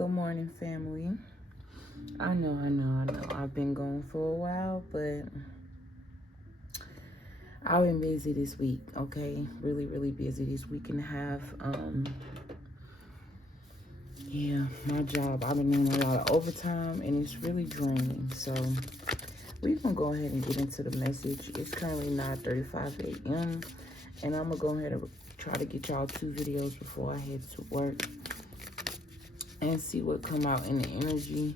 Good morning, family. I know. I've been gone for a while, but I've been busy this week, okay? Really busy this week and a half. Yeah, my job, I've been doing a lot of overtime, and it's really draining. So we're going to go ahead and get into the message. It's currently 9:35 a.m., and I'm going to go ahead and try to get y'all 2 videos before I head to work and see what come out in the energy.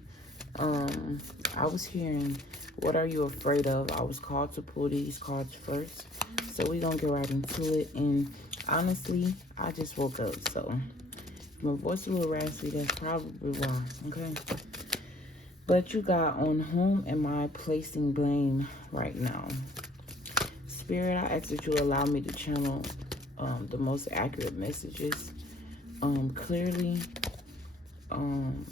I was hearing, what are you afraid of? I was called to pull these cards first. So we're going to get right into it. And honestly, I just woke up. So my voice is a little raspy. That's probably why. Okay. But you got, on whom am I placing blame right now? Spirit, I ask that you allow me to channel the most accurate messages clearly.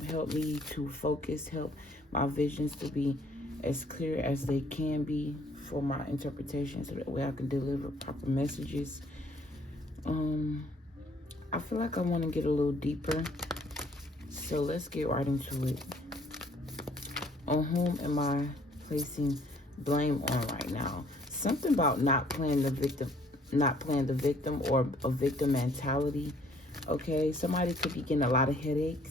Help me to focus, help my visions to be as clear as they can be for my interpretation, so that way I can deliver proper messages. I feel like I want to get a little deeper, so let's get right into it. On whom am I placing blame on right now? Something about not playing the victim or a victim mentality. Okay, somebody could be getting a lot of headaches.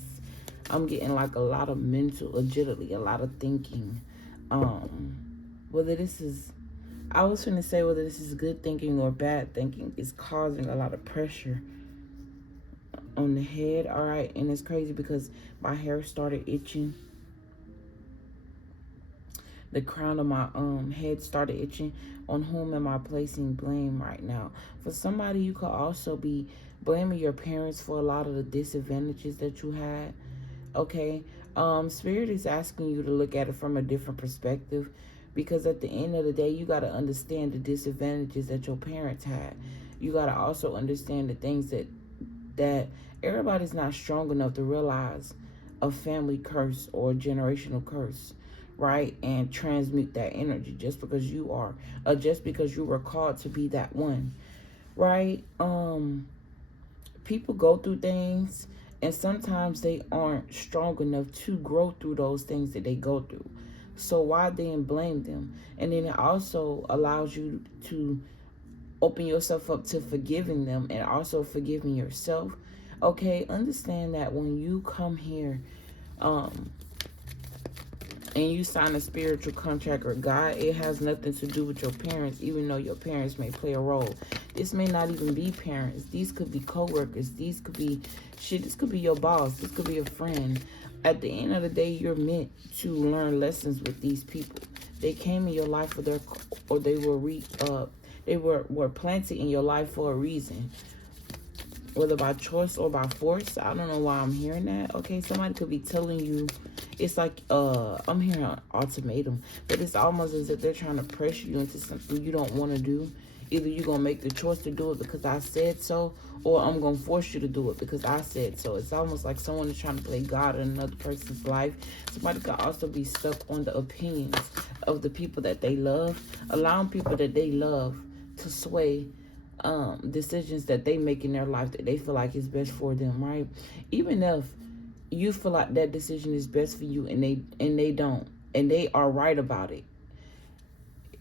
I'm getting like a lot of mental agility, a lot of thinking. Whether this is, I was going to say whether this is good thinking or bad thinking, is causing a lot of pressure on the head. All right, and it's crazy because my hair started itching. The crown of my head started itching. On whom am I placing blame right now? For somebody, you could also be blaming your parents for a lot of the disadvantages that you had. Okay, Spirit is asking you to look at it from a different perspective, because at the end of the day, you got to understand the disadvantages that your parents had. You got to also understand the things that everybody's not strong enough to realize a family curse or a generational curse, right? And transmute that energy just because you are, just because you were called to be that one, right? People go through things, and sometimes they aren't strong enough to grow through those things that they go through. So why then blame them? And then it also allows you to open yourself up to forgiving them and also forgiving yourself. Okay, understand that when you come here and you sign a spiritual contract with God, it has nothing to do with your parents, even though your parents may play a role. This may not even be parents. These could be co-workers. These could be this could be your boss. This could be a friend. At the end of the day, you're meant to learn lessons with these people. They came in your life for they were planted in your life for a reason. Whether by choice or by force. I don't know why I'm hearing that. Okay, somebody could be telling you, it's like I'm hearing an ultimatum, but it's almost as if they're trying to pressure you into something you don't want to do. Either you're gonna make the choice to do it because I said so, or I'm gonna force you to do it because I said so. It's almost like someone is trying to play God in another person's life. Somebody could also be stuck on the opinions of the people that they love, allowing people that they love to sway decisions that they make in their life that they feel like is best for them, right? Even if you feel like that decision is best for you and they don't, and they are right about it,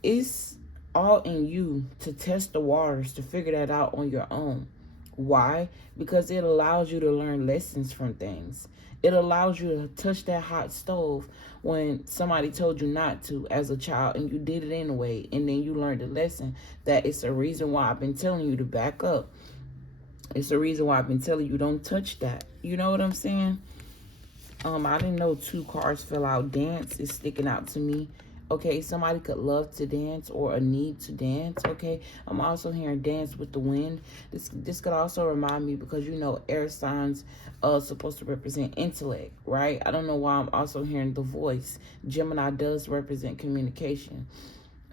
it's all in you to test the waters, to figure that out on your own. Why? Because it allows you to learn lessons from things. It allows you to touch that hot stove when somebody told you not to as a child, and you did it anyway, and then you learned a lesson that it's a reason why I've been telling you to back up. It's a reason why I've been telling you don't touch that. You know what I'm saying? I didn't know 2 cards fell out. Dance is sticking out to me. Okay, somebody could love to dance or a need to dance. Okay, I'm also hearing dance with the wind. This could also remind me, because you know air signs supposed to represent intellect, right? I don't know why I'm also hearing the voice. Gemini does represent communication,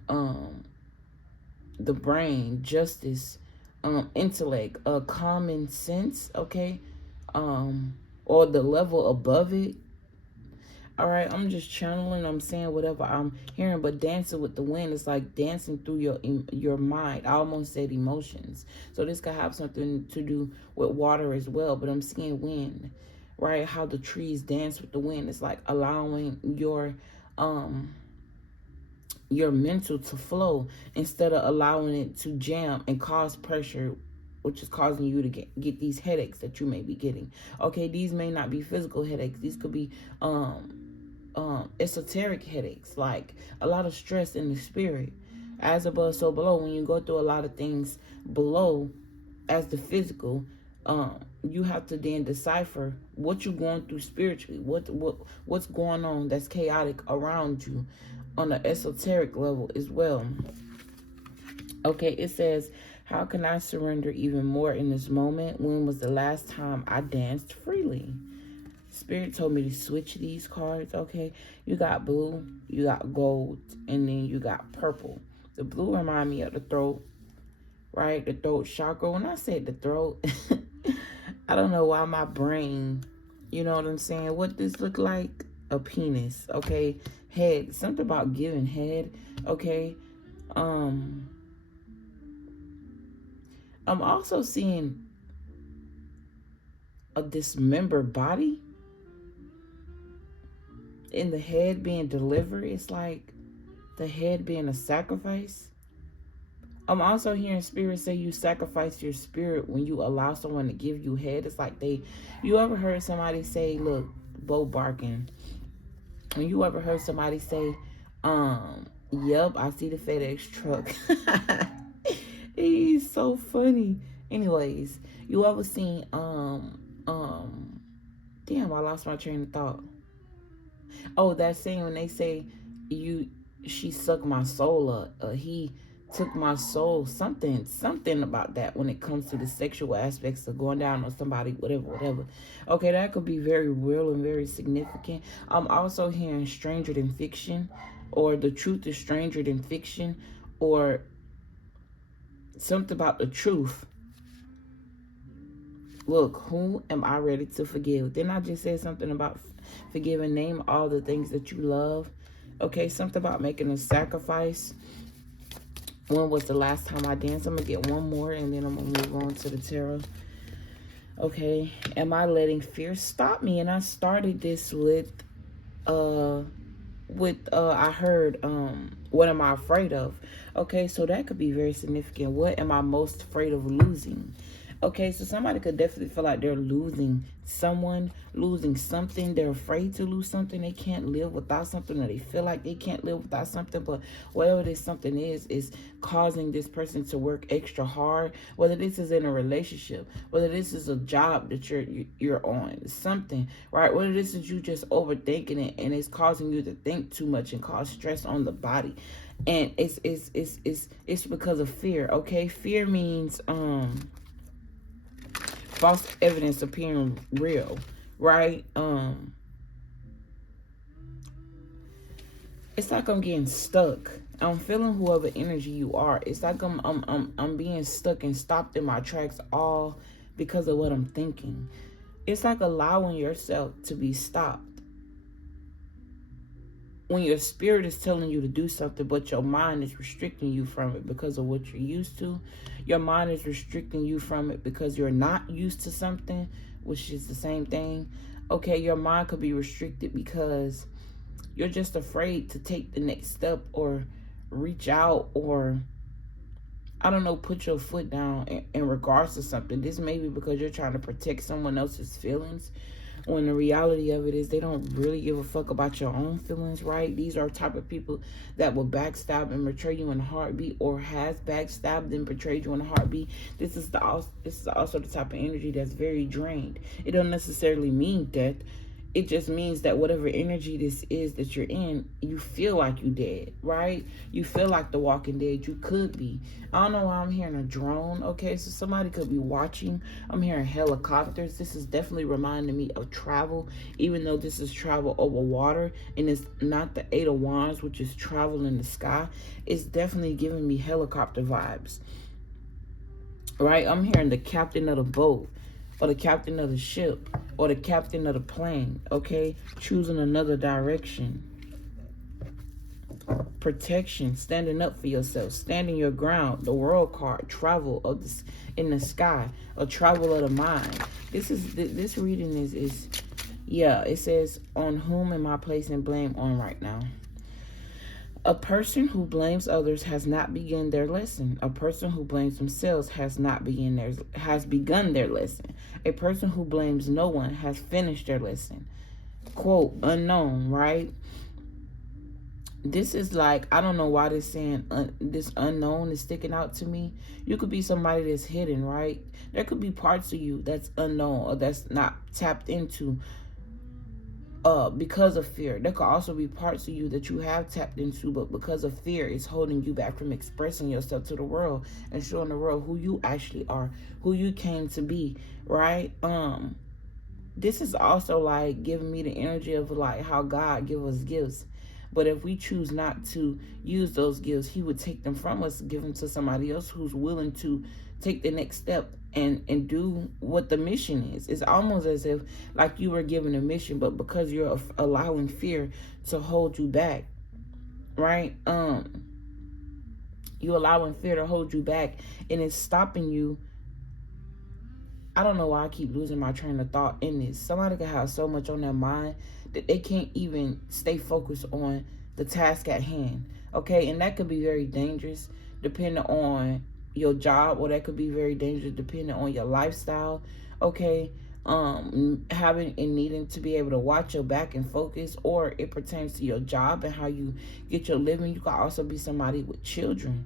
the brain, justice, intellect, common sense. Okay, or the level above it. All right, I'm just channeling. I'm saying whatever I'm hearing, but dancing with the wind is like dancing through your mind. I almost said emotions. So this could have something to do with water as well, but I'm seeing wind, right? How the trees dance with the wind. It's like allowing your mental to flow instead of allowing it to jam and cause pressure, which is causing you to get these headaches that you may be getting. Okay, these may not be physical headaches. These could be esoteric headaches, like a lot of stress in the spirit. As above, so below. When you go through a lot of things below as the physical, you have to then decipher what you're going through spiritually, what's going on that's chaotic around you on the esoteric level as well. Okay, it says, how can I surrender even more in this moment? When was the last time I danced freely? Spirit told me to switch these cards. Okay, you got blue, you got gold, and then you got purple. The blue remind me of the throat, right? The throat chakra. When I said the throat, I don't know why my brain, you know what I'm saying? What this look like? A penis, okay? Head, something about giving head, okay? I'm also seeing a dismembered body in the head being delivered. It's like the head being a sacrifice. I'm also hearing spirit say you sacrifice your spirit when you allow someone to give you head. It's like you ever heard somebody say, look, Bo barking. When you ever heard somebody say, yep, I see the FedEx truck. He's so funny. Anyways, you ever seen, damn, I lost my train of thought. Oh, that saying when they say, she sucked my soul up, he took my soul, something about that when it comes to the sexual aspects of going down on somebody, whatever. Okay, that could be very real and very significant. I'm also hearing stranger than fiction, or the truth is stranger than fiction, or something about the truth. Look, who am I ready to forgive? Then I just said something about forgiving. Name all the things that you love. Okay, something about making a sacrifice. When was the last time I danced? I'm going to get one more and then I'm going to move on to the tarot. Okay. Am I letting fear stop me? And I started this with I heard, what am I afraid of? Okay, so that could be very significant. What am I most afraid of losing? Okay, so somebody could definitely feel like they're losing someone, losing something. They're afraid to lose something. They can't live without something, or they feel like they can't live without something. But whatever this something is causing this person to work extra hard. Whether this is in a relationship, whether this is a job that you're on, something, right? Whether this is you just overthinking it and it's causing you to think too much and cause stress on the body. And it's because of fear. Okay, fear means false evidence appearing real, right? It's like I'm getting stuck. I'm feeling whoever energy you are. It's like I'm being stuck and stopped in my tracks, all because of what I'm thinking. It's like allowing yourself to be stopped. When your spirit is telling you to do something, but your mind is restricting you from it because of what you're used to. Your mind is restricting you from it because you're not used to something, which is the same thing. Okay, your mind could be restricted because you're just afraid to take the next step or reach out, or, I don't know, put your foot down in regards to something. This may be because you're trying to protect someone else's feelings, when the reality of it is they don't really give a fuck about your own feelings, right? These are type of people that will backstab and betray you in a heartbeat, or has backstabbed and betrayed you in a heartbeat. This is also the type of energy that's very drained. It don't necessarily mean death. It just means that whatever energy this is that you're in, you feel like you dead, right? You feel like the Walking Dead. You could be. I don't know why I'm hearing a drone. Okay, so somebody could be watching. I'm hearing helicopters. This is definitely reminding me of travel, even though this is travel over water and it's not the Eight of Wands, which is travel in the sky. It's definitely giving me helicopter vibes, right? I'm hearing the captain of the boat, or the captain of the ship, or the captain of the plane, okay? Choosing another direction. Protection, standing up for yourself, standing your ground. The world card, travel of this in the sky, or travel of the mind. This reading is Yeah, it says, on whom am I placing blame on right now? A person who blames others has not begun their lesson. A person who blames themselves has begun their lesson. A person who blames no one has finished their lesson. Quote, unknown, right? This is like, I don't know why this saying this unknown is sticking out to me. You could be somebody that's hidden, right? There could be parts of you that's unknown or that's not tapped into because of fear. There could also be parts of you that you have tapped into, but because of fear, it's holding you back from expressing yourself to the world and showing the world who you actually are, who you came to be, right? This is also like giving me the energy of like how God give us gifts. But if we choose not to use those gifts, he would take them from us, give them to somebody else who's willing to take the next step and do what the mission is. It's almost as if like you were given a mission, but because you're allowing fear to hold you back, right? You're allowing fear to hold you back, and it's stopping you. I don't know why I keep losing my train of thought in this. Somebody can have so much on their mind that they can't even stay focused on the task at hand. Okay, and that could be very dangerous depending on your job, or that could be very dangerous depending on your lifestyle. Okay, having and needing to be able to watch your back and focus, or it pertains to your job and how you get your living. You could also be somebody with children.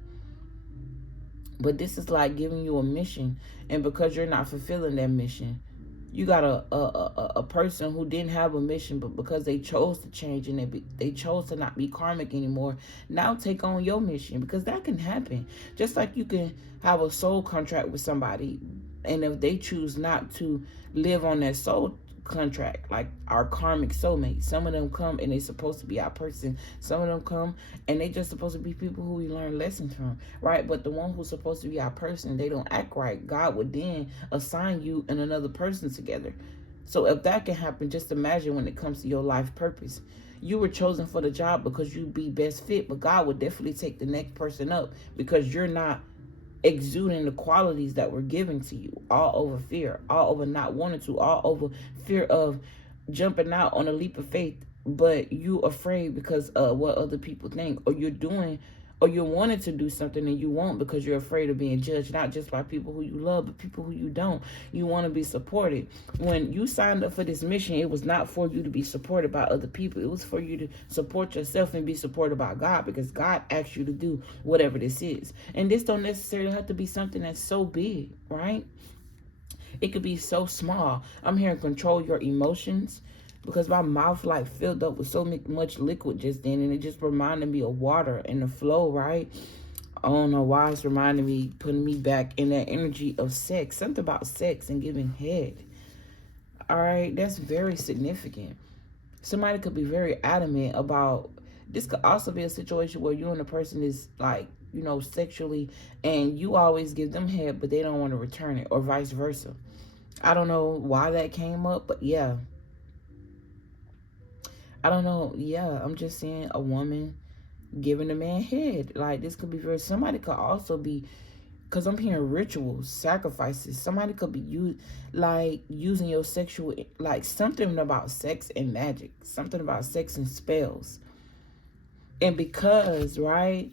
But this is like giving you a mission, and because you're not fulfilling that mission, you got a person who didn't have a mission, but because they chose to change and they chose to not be karmic anymore, now take on your mission, because that can happen. Just like you can have a soul contract with somebody, and if they choose not to live on that soul contract, like our karmic soulmate, some of them come and they're supposed to be our person. Some of them come and they just supposed to be people who we learn lessons from, right? But the one who's supposed to be our person, they don't act right. God would then assign you and another person together. So if that can happen, just imagine when it comes to your life purpose. You were chosen for the job because you be best fit, but God would definitely take the next person up because you're not exuding the qualities that were given to you, all over fear, all over not wanting to, all over fear of jumping out on a leap of faith, but you afraid because of what other people think, or you're doing, or you're wanting to do something and you won't because you're afraid of being judged, not just by people who you love, but people who you don't. You want to be supported. When you signed up for this mission, it was not for you to be supported by other people. It was for you to support yourself and be supported by God, because God asked you to do whatever this is. And this don't necessarily have to be something that's so big, right? It could be so small. I'm here to control your emotions, because my mouth like filled up with so much liquid just then, and it just reminded me of water and the flow, right? I don't know why it's reminding me, putting me back in that energy of sex, something about sex and giving head. All right, that's very significant. Somebody could be very adamant about this. Could also be a situation where you and the person is like, you know, sexually, and you always give them head, but they don't want to return it, or vice versa. I don't know why that came up, but yeah. I don't know. Yeah, I'm just seeing a woman giving a man head. Like, this could be very, somebody could also be, because I'm hearing rituals, sacrifices. Somebody could be using your sexual, like something about sex and magic, something about sex and spells. And because, right,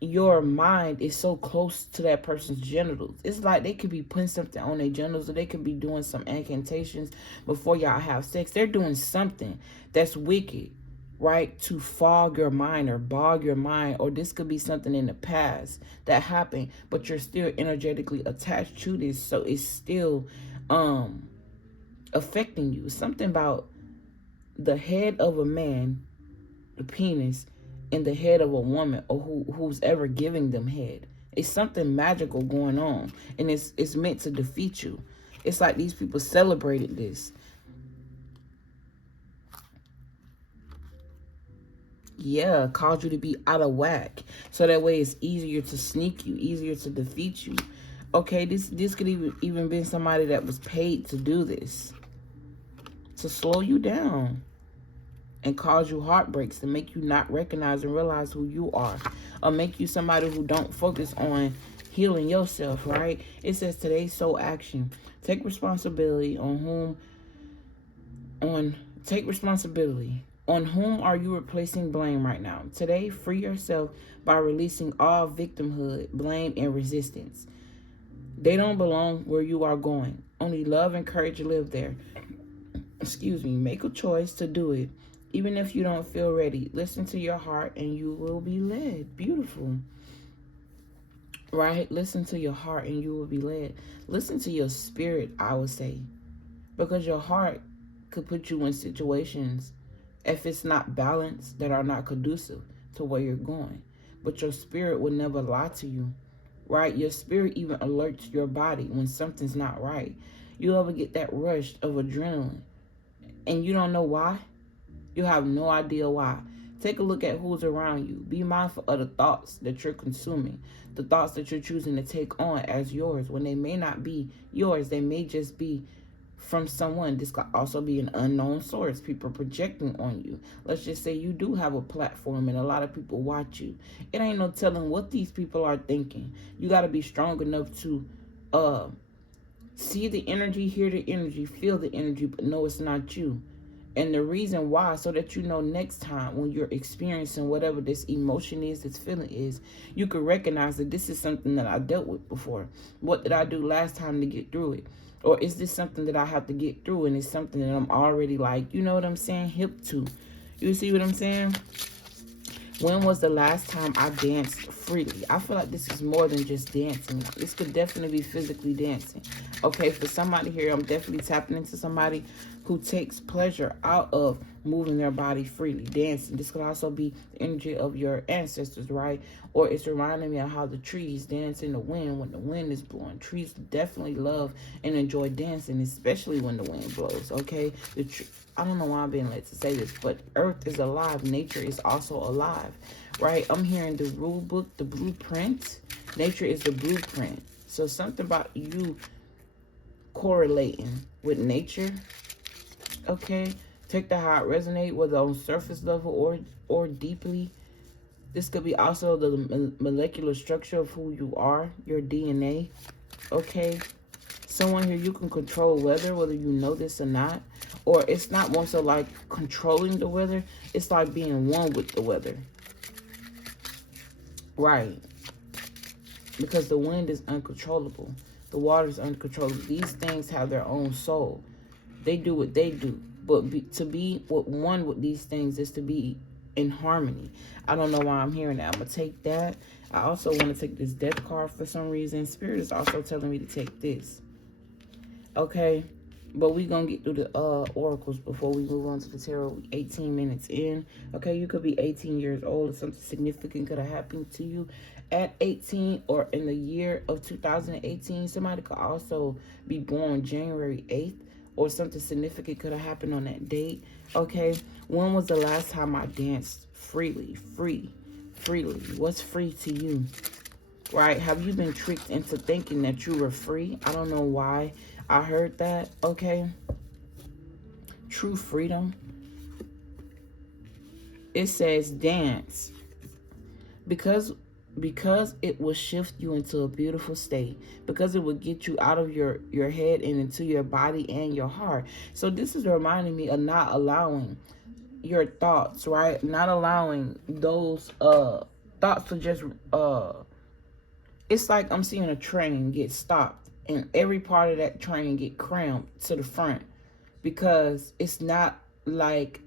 your mind is so close to that person's genitals, it's like they could be putting something on their genitals, or they could be doing some incantations before y'all have sex. They're doing something that's wicked, right, to fog your mind or bog your mind. Or this could be something in the past that happened, but you're still energetically attached to this, so it's still affecting you. Something about the head of a man, the penis, in the head of a woman, or who's ever giving them head. It's something magical going on, and it's meant to defeat you. It's like these people celebrated this. Yeah, caused you to be out of whack, so that way it's easier to sneak you, easier to defeat you. Okay, this could even been somebody that was paid to do this, to slow you down and cause you heartbreaks, to make you not recognize and realize who you are, or make you somebody who don't focus on healing yourself, right? It says today's soul action. Take responsibility on whom Take responsibility. On whom are you replacing blame right now? Today, free yourself by releasing all victimhood, blame, and resistance. They don't belong where you are going. Only love and courage live there. Excuse me. Make a choice to do it. Even if you don't feel ready, listen to your heart and you will be led. Beautiful. Right? Listen to your heart and you will be led. Listen to your spirit, I would say. Because your heart could put you in situations, if it's not balanced, that are not conducive to where you're going. But your spirit will never lie to you. Right? Your spirit even alerts your body when something's not right. You ever get that rush of adrenaline and you don't know why? You have no idea why. Take a look at who's around you. Be mindful of the thoughts that you're consuming, the thoughts that you're choosing to take on as yours when they may not be yours. They may just be from someone. This could also be an unknown source, people projecting on you. Let's just say you do have a platform and a lot of people watch you. It ain't no telling what these people are thinking. You got to be strong enough to see the energy, hear the energy, feel the energy, but no, it's not you. And the reason why, so that you know next time when you're experiencing whatever this emotion is, this feeling is, you can recognize that this is something that I dealt with before. What did I do last time to get through it? Or is this something that I have to get through and it's something that I'm already like, you know what I'm saying, hip to? You see what I'm saying? When was the last time I danced freely? I feel like this is more than just dancing. This could definitely be physically dancing. Okay, for somebody here, I'm definitely tapping into somebody who takes pleasure out of moving their body freely, dancing. This could also be the energy of your ancestors, right? Or it's reminding me of how the trees dance in the wind when the wind is blowing. Trees definitely love and enjoy dancing, especially when the wind blows, okay? I don't know why I'm being led to say this, but earth is alive. Nature is also alive, right? I'm hearing the rule book, the blueprint. Nature is the blueprint. So something about you correlating with nature, okay? Take that how it resonate, whether on surface level or deeply. This could be also the molecular structure of who you are, your DNA, okay? Someone here, you can control weather, whether you know this or not. Or it's not more so like controlling the weather. It's like being one with the weather. Right. Because the wind is uncontrollable. The water is uncontrollable. These things have their own soul. They do what they do. But to be one with these things is to be in harmony. I don't know why I'm hearing that. I'm going to take that. I also want to take this death card for some reason. Spirit is also telling me to take this. Okay. But we're going to get through the oracles before we move on to the tarot. 18 minutes in. Okay, you could be 18 years old. Something significant could have happened to you at 18 or in the year of 2018. Somebody could also be born January 8th or something significant could have happened on that date. Okay, when was the last time I danced freely? Freely. What's free to you? Right? Have you been tricked into thinking that you were free? I don't know why I heard that, okay? True freedom. It says dance. Because it will shift you into a beautiful state. Because it will get you out of your head and into your body and your heart. So this is reminding me of not allowing your thoughts, right? Not allowing those thoughts to just it's like I'm seeing a train get stopped and every part of that train get crammed to the front because it's not like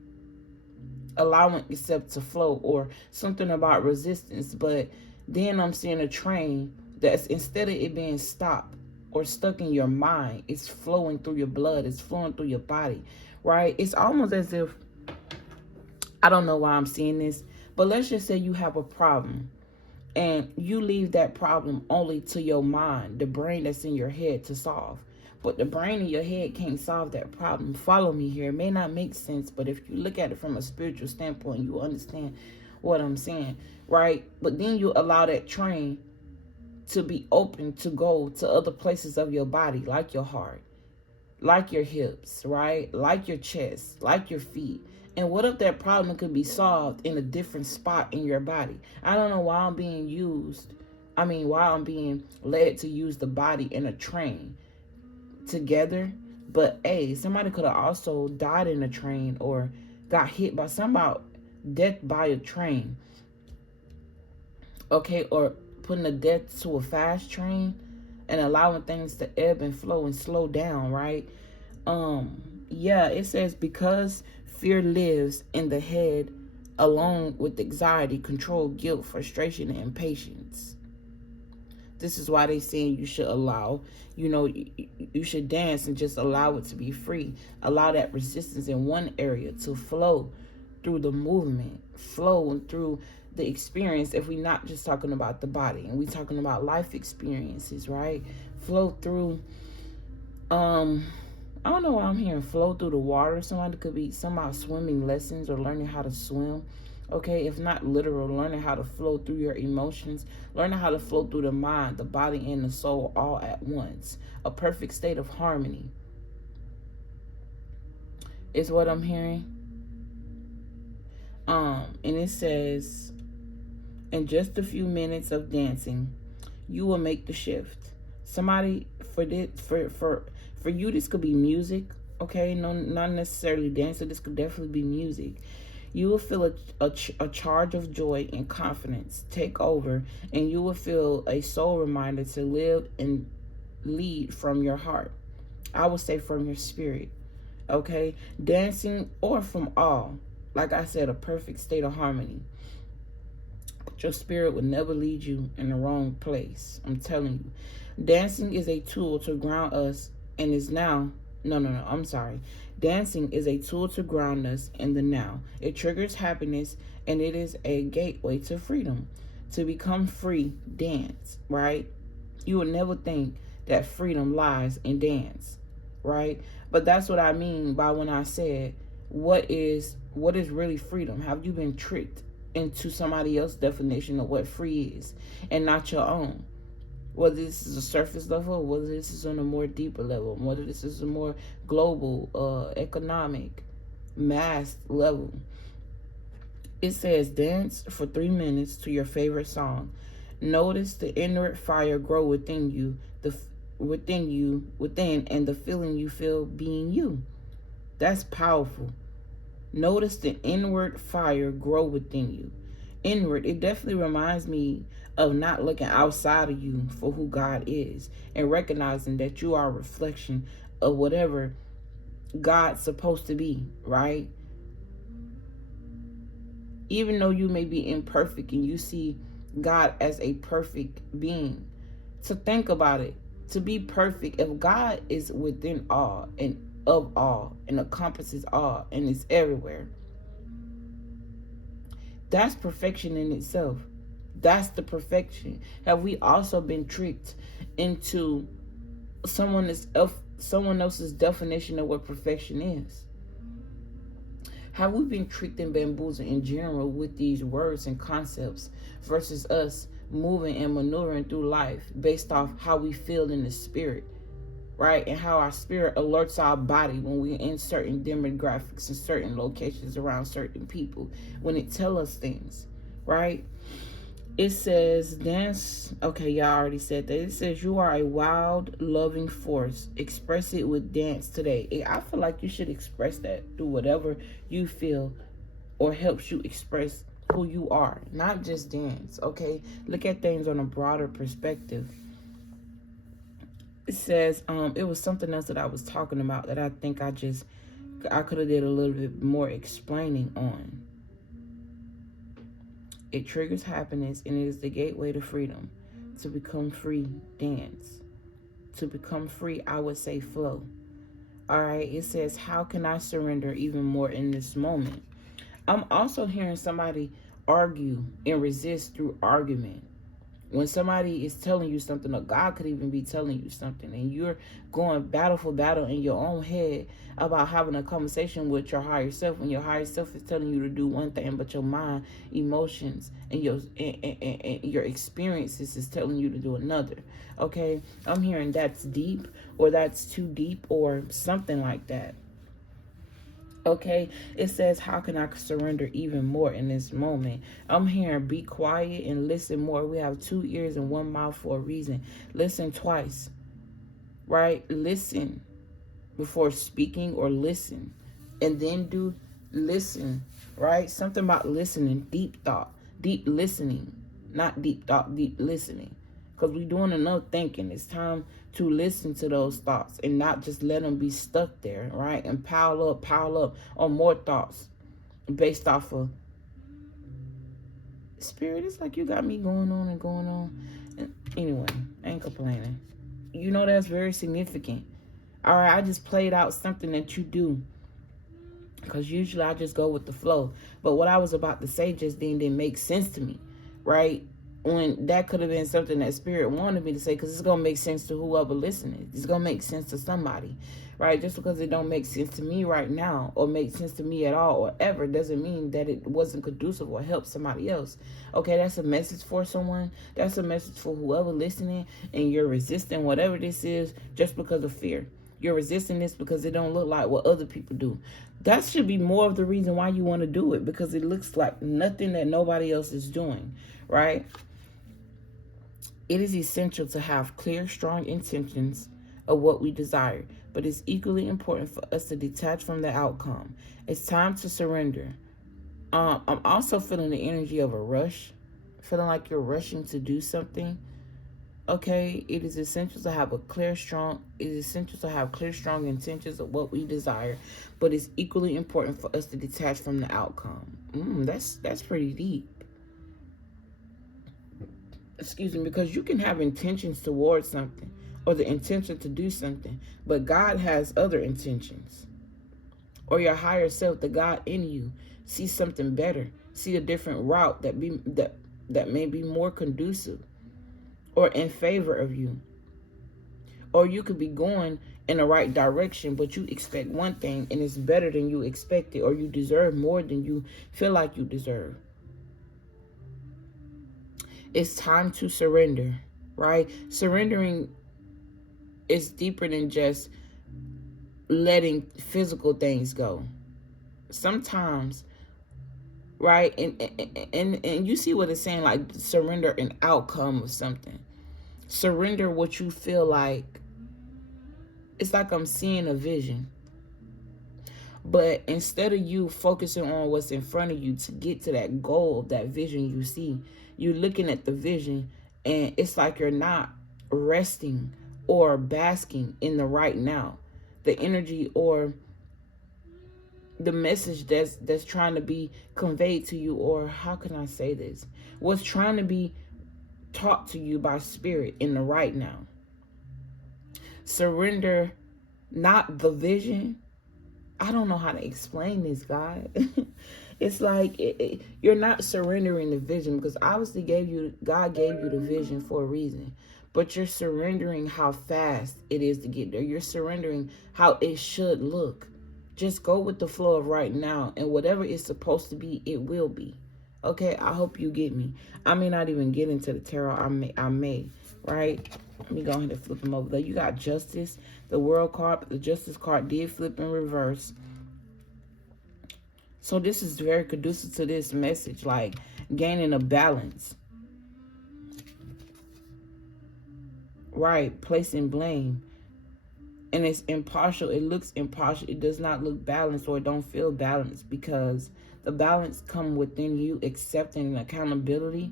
allowing itself to flow or something about resistance. But then I'm seeing a train that's, instead of it being stopped or stuck in your mind, it's flowing through your blood, it's flowing through your body, right? It's almost as if, I don't know why I'm seeing this, but let's just say you have a problem and you leave that problem only to your mind, the brain that's in your head, to solve. But the brain in your head can't solve that problem. Follow me here. It may not make sense, but if you look at it from a spiritual standpoint, you understand what I'm saying, right? But then you allow that train to be open to go to other places of your body, like your heart, like your hips, right? Like your chest, like your feet. And what if that problem could be solved in a different spot in your body? I don't know why I'm being why I'm being led to use the body and a train together. But hey, somebody could have also died in a train or got hit by death by a train. Okay, or putting a death to a fast train and allowing things to ebb and flow and slow down, right? Yeah, it says because fear lives in the head along with anxiety, control, guilt, frustration, and impatience. This is why they saying you should allow, you should dance and just allow it to be free. Allow that resistance in one area to flow through the movement, flow through the experience. If we're not just talking about the body and we're talking about life experiences, right? Flow through, I don't know why I'm hearing flow through the water. Somebody could be somehow swimming lessons or learning how to swim. Okay, if not literal, learning how to flow through your emotions, learning how to flow through the mind, the body, and the soul all at once. A perfect state of harmony is what I'm hearing. And it says, in just a few minutes of dancing, you will make the shift. Somebody, for you, this could be music. Okay, no, not necessarily dancing. This could definitely be music. You will feel a charge of joy and confidence take over, and you will feel a soul reminder to live and lead from your heart. I would say from your spirit. Okay, dancing or from all. Like I said, a perfect state of harmony. But your spirit will never lead you in the wrong place. I'm telling you. Dancing is a tool to ground us and is now. No, I'm sorry. Dancing is a tool to ground us in the now. It triggers happiness and it is a gateway to freedom. To become free, dance, right? You would never think that freedom lies in dance, right? But that's what I mean by when I said, what is really freedom? Have you been tricked into somebody else's definition of what free is and not your own? Whether this is a surface level, whether this is on a more deeper level, whether this is a more global, economic, mass level. It says, dance for 3 minutes to your favorite song. Notice the inward fire grow within you, and the feeling you feel being you. That's powerful. Notice the inward fire grow within you. Inward, it definitely reminds me of not looking outside of you for who God is and recognizing that you are a reflection of whatever God's supposed to be, right? Even though you may be imperfect and you see God as a perfect being, to think about it, to be perfect, if God is within all and of all and encompasses all and is everywhere, that's perfection in itself. That's the perfection. Have we also been tricked into someone else's definition of what perfection is? Have we been tricked and bamboozled in general with these words and concepts versus us moving and maneuvering through life based off how we feel in the spirit, right? And how our spirit alerts our body when we're in certain demographics and certain locations around certain people, when it tells us things, right? It says, dance. Okay, y'all already said that. It says, you are a wild, loving force. Express it with dance today. I feel like you should express that through whatever you feel or helps you express who you are. Not just dance, okay? Look at things on a broader perspective. It says, it was something else that I was talking about that I think I could have did a little bit more explaining on. It triggers happiness and it is the gateway to freedom. To become free, dance. To become free, I would say flow. All right, it says, how can I surrender even more in this moment? I'm also hearing somebody argue and resist through argument. When somebody is telling you something, or God could even be telling you something, and you're going battle for battle in your own head about having a conversation with your higher self, when your higher self is telling you to do one thing, but your mind, emotions, and your experiences is telling you to do another. Okay, I'm hearing that's deep, or that's too deep, or something like that. Okay, it says, how can I surrender even more in this moment? I'm hearing be quiet and listen more. We have 2 ears and 1 mouth for a reason. Listen twice, right? Listen before speaking or listen. And then do listen, right? Something about listening, deep thought, deep listening, not deep thought, deep listening. Because we're doing enough thinking. It's time to listen to those thoughts and not just let them be stuck there, right? And pile up on more thoughts based off of spirit. It's like you got me going on and going on. And anyway, I ain't complaining. You know, that's very significant. All right, I just played out something that you do, because usually I just go with the flow. But what I was about to say just didn't make sense to me, right? When that could have been something that spirit wanted me to say, because it's going to make sense to whoever listening. It's going to make sense to somebody, right? Just because it don't make sense to me right now or make sense to me at all or ever doesn't mean that it wasn't conducive or helped somebody else. Okay, that's a message for someone. That's a message for whoever listening, and you're resisting whatever this is just because of fear. You're resisting this because it don't look like what other people do. That should be more of the reason why you want to do it, because it looks like nothing that nobody else is doing, right? It is essential to have clear, strong intentions of what we desire, but it's equally important for us to detach from the outcome. It's time to surrender. I'm also feeling the energy of a rush, feeling like you're rushing to do something. Okay, it is essential to have clear, strong intentions of what we desire, but it's equally important for us to detach from the outcome. That's pretty deep. Excuse me, because you can have intentions towards something or the intention to do something, but God has other intentions. Or your higher self, the God in you, see something better, see a different route that may be more conducive or in favor of you. Or you could be going in the right direction, but you expect one thing and it's better than you expected, or you deserve more than you feel like you deserve. It's time to surrender, right? Surrendering is deeper than just letting physical things go. Sometimes, right? And you see what it's saying, like surrender an outcome of something. Surrender what you feel like. It's like I'm seeing a vision. But instead of you focusing on what's in front of you to get to that goal of that vision you see, you're looking at the vision and it's like you're not resting or basking in the right now. The energy or the message that's trying to be conveyed to you, or how can I say this? What's trying to be taught to you by spirit in the right now. Surrender, not the vision. I don't know how to explain this, God. It's like you're not surrendering the vision, because obviously God gave you the vision for a reason. But you're surrendering how fast it is to get there. You're surrendering how it should look. Just go with the flow of right now, and whatever it's supposed to be, it will be. Okay, I hope you get me. I may not even get into the tarot. I may, right? Let me go ahead and flip them over there. You got Justice, the World card. The Justice card did flip in reverse. So this is very conducive to this message, like gaining a balance. Right, placing blame. And it's impartial. It looks impartial. It does not look balanced, or it don't feel balanced, because the balance comes within you, accepting and accountability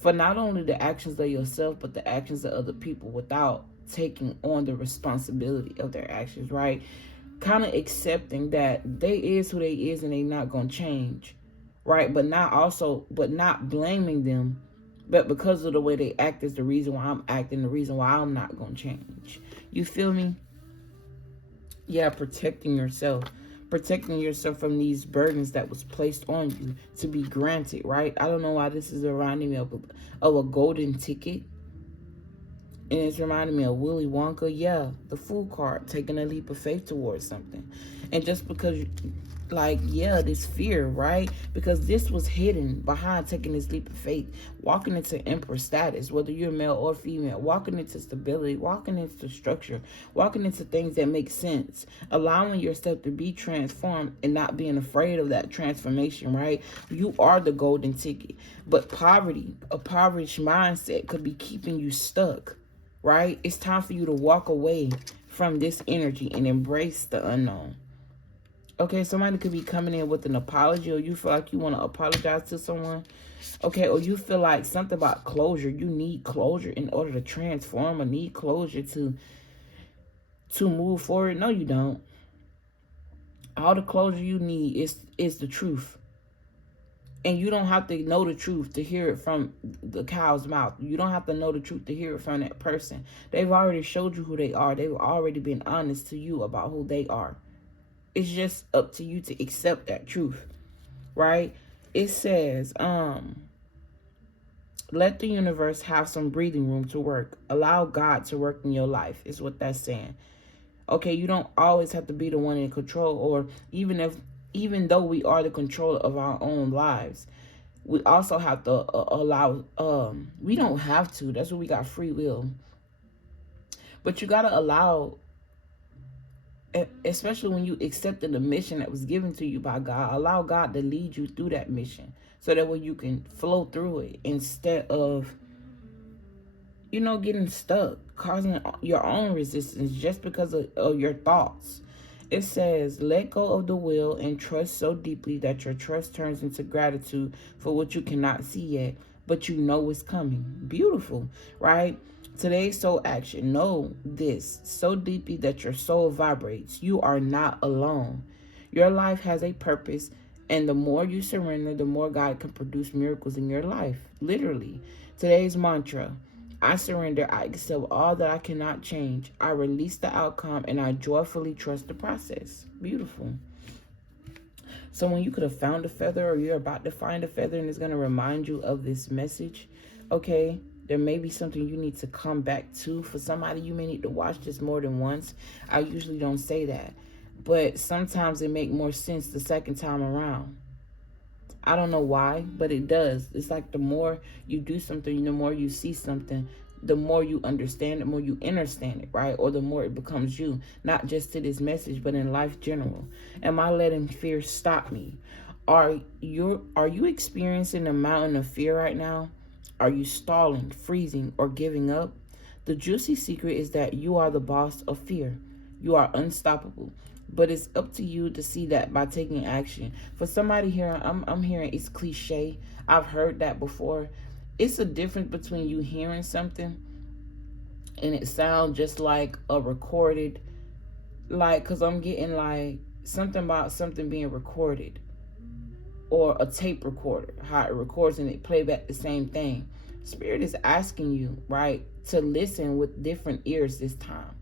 for not only the actions of yourself, but the actions of other people, without taking on the responsibility of their actions, right? Kind of accepting that they is who they is and they not going to change, right? But not blaming them, but because of the way they act is the reason why I'm acting, the reason why I'm not going to change. You feel me? Yeah, protecting yourself from these burdens that was placed on you to be granted, right? I don't know why this is reminding me of a golden ticket. And it's reminding me of Willy Wonka. Yeah, the Fool card, taking a leap of faith towards something. And just because, this fear, right? Because this was hidden behind taking this leap of faith. Walking into Emperor status, whether you're male or female. Walking into stability, walking into structure. Walking into things that make sense. Allowing yourself to be transformed and not being afraid of that transformation, right? You are the golden ticket. But a poverty mindset could be keeping you stuck. Right? It's time for you to walk away from this energy and embrace the unknown. Okay, somebody could be coming in with an apology, or you feel like you want to apologize to someone. Okay, or you feel like something about closure. You need closure in order to transform, or need closure to move forward. No, you don't. All the closure you need is the truth. And you don't have to know the truth to hear it from the cow's mouth. You don't have to know the truth to hear it from that person. They've already showed you who they are. They've already been honest to you about who they are. It's just up to you to accept that truth, right? It says, let the universe have some breathing room to work. Allow God to work in your life, is what that's saying. Okay, you don't always have to be the one in control, or even though we are the controller of our own lives, we also have to allow, we don't have to, that's what we got, free will. But you got to allow, especially when you accepted the mission that was given to you by God, allow God to lead you through that mission, so that way you can flow through it instead of, you know, getting stuck, causing your own resistance just because of your thoughts. It says, let go of the will and trust so deeply that your trust turns into gratitude for what you cannot see yet, but you know is coming. Beautiful, right? Today's soul action. Know this so deeply that your soul vibrates. You are not alone. Your life has a purpose, and the more you surrender, the more God can produce miracles in your life. Literally. Today's mantra: I surrender, I accept all that I cannot change. I release the outcome, and I joyfully trust the process. Beautiful. So when you could have found a feather, or you're about to find a feather, and it's going to remind you of this message, okay, there may be something you need to come back to. For somebody, you may need to watch this more than once. I usually don't say that, but sometimes it makes more sense the second time around. I don't know why, but it does. It's like the more you do something, the more you see something, the more you understand, the more you understand it, right? Or the more it becomes you, not just to this message, but in life general. Am I letting fear stop me? Are you experiencing a mountain of fear right now? Are you stalling, freezing, or giving up? The juicy secret is that you are the boss of fear. You are unstoppable. But it's up to you to see that by taking action. For somebody here, I'm hearing it's cliche. I've heard that before. It's a difference between you hearing something and it sounds just like a recorded, like, because I'm getting like something about something being recorded, or a tape recorder, how it records and it play back the same thing. Spirit is asking you, right, to listen with different ears this time.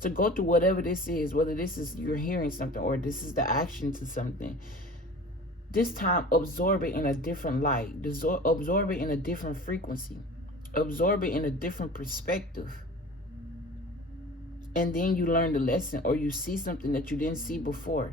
To go through whatever this is, whether this is you're hearing something or this is the action to something. This time, absorb it in a different light. Absorb it in a different frequency. Absorb it in a different perspective. And then you learn the lesson, or you see something that you didn't see before.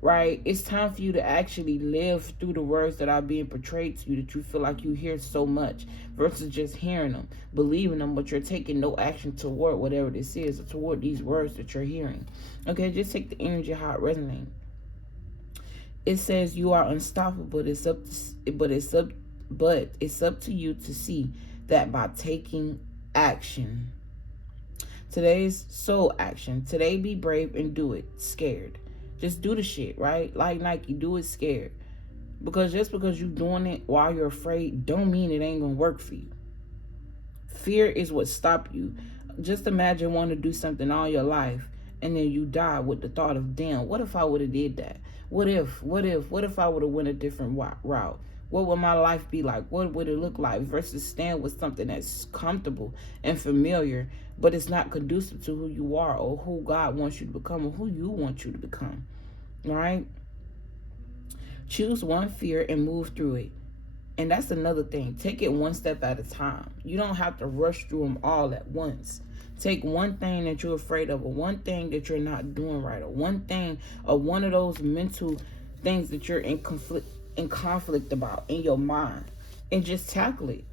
Right? It's time for you to actually live through the words that are being portrayed to you, that you feel like you hear so much, versus just hearing them, believing them, but you're taking no action toward whatever this is, or toward these words that you're hearing. Okay, just take the energy how it resonates. It says you are unstoppable. It's up to you to see that by taking action. Today's soul action. Today, be brave and do it scared. Just do the shit, right? Like Nike, do it scared. Because just because you're doing it while you're afraid don't mean it ain't gonna work for you. Fear is what stops you. Just imagine wanting to do something all your life and then you die with the thought of, damn, what if I would have did that? What if I would have went a different route? What would my life be like? What would it look like? Versus stand with something that's comfortable and familiar, but it's not conducive to who you are, or who God wants you to become, or who you want you to become. All right? Choose one fear and move through it. And that's another thing. Take it one step at a time. You don't have to rush through them all at once. Take one thing that you're afraid of, or one thing that you're not doing right, or one thing, or one of those mental things that you're in conflict about in your mind, and just tackle it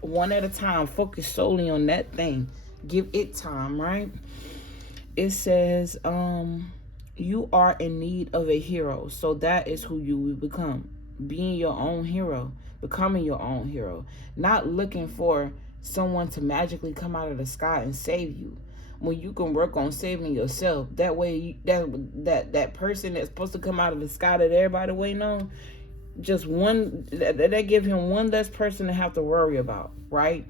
one at a time. Focus solely on that thing. Give it time, right? It says, you are in need of a hero. So that is who you will become. Being your own hero. Becoming your own hero. Not looking for someone to magically come out of the sky and save you. when you can work on saving yourself. That way, that person that's supposed to come out of the sky that everybody waiting on, just one, that give him one less person to have to worry about, right?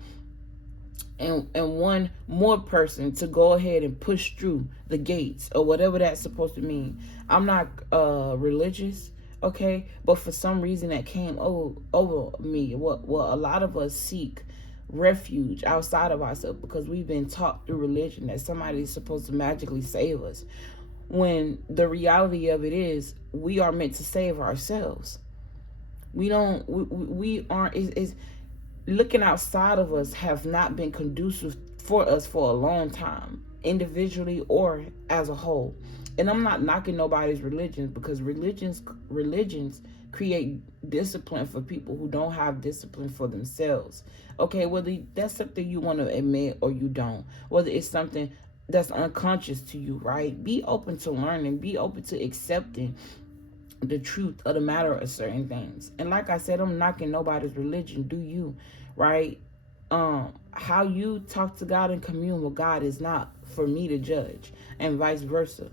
And one more person to go ahead and push through the gates or whatever that's supposed to mean. I'm not religious, okay, but for some reason that came over me. What a lot of us seek refuge outside of ourselves because we've been taught through religion that somebody's supposed to magically save us, when the reality of it is we are meant to save ourselves. We aren't is looking outside of us have not been conducive for us for a long time, individually or as a whole. And I'm not knocking nobody's religions, because religions create discipline for people who don't have discipline for themselves. Okay, whether that's something you want to admit or you don't, whether it's something that's unconscious to you, right? Be open to learning, be open to accepting the truth of the matter of certain things. And like I said, I'm knocking nobody's religion. Do you, right? How you talk to God and commune with God is not for me to judge, and vice versa.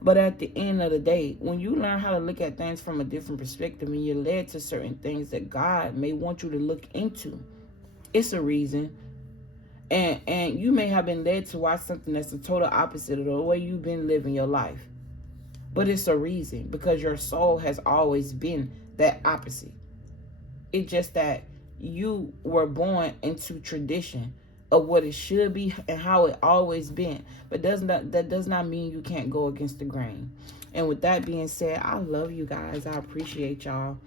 But at the end of the day, when you learn how to look at things from a different perspective and you're led to certain things that God may want you to look into, it's a reason. And you may have been led to watch something that's the total opposite of the way you've been living your life. But it's a reason, because your soul has always been that opposite. It's just that you were born into tradition of what it should be and how it always been. But that does not mean you can't go against the grain. And with that being said, I love you guys. I appreciate y'all.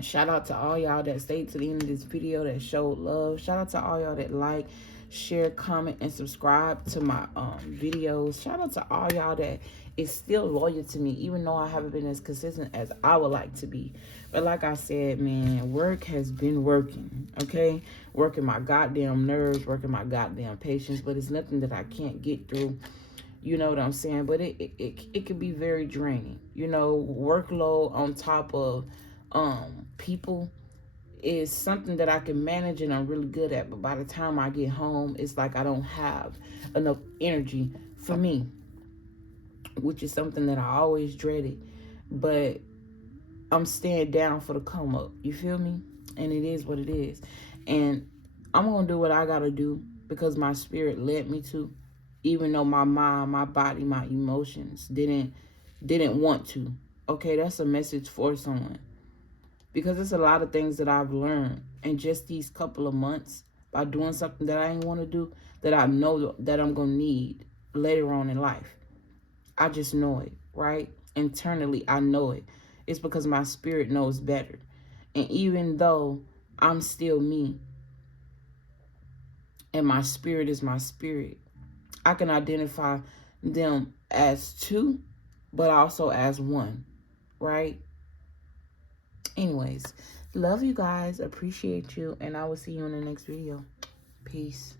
Shout out to all y'all that stayed to the end of this video, that showed love. Shout out to all y'all that like, share, comment, and subscribe to my videos. Shout out to all y'all that is still loyal to me, even though I haven't been as consistent as I would like to be. But like I said, man, work has been working, okay? Working my goddamn nerves, working my goddamn patience, but it's nothing that I can't get through. You know what I'm saying? But it can be very draining. You know, workload on top of people is something that I can manage and I'm really good at. But by the time I get home, it's like I don't have enough energy for me, which is something that I always dreaded. But I'm staying down for the come up. You feel me? And it is what it is. And I'm going to do what I got to do because my spirit led me to, even though my mind, my body, my emotions didn't want to. Okay, that's a message for someone. Because there's a lot of things that I've learned in just these couple of months by doing something that I didn't want to do, that I know that I'm going to need later on in life. I just know it, right? Internally, I know it. It's because my spirit knows better. And even though I'm still me, and my spirit is my spirit, I can identify them as two, but also as one, right? Anyways, love you guys, appreciate you, and I will see you in the next video. Peace.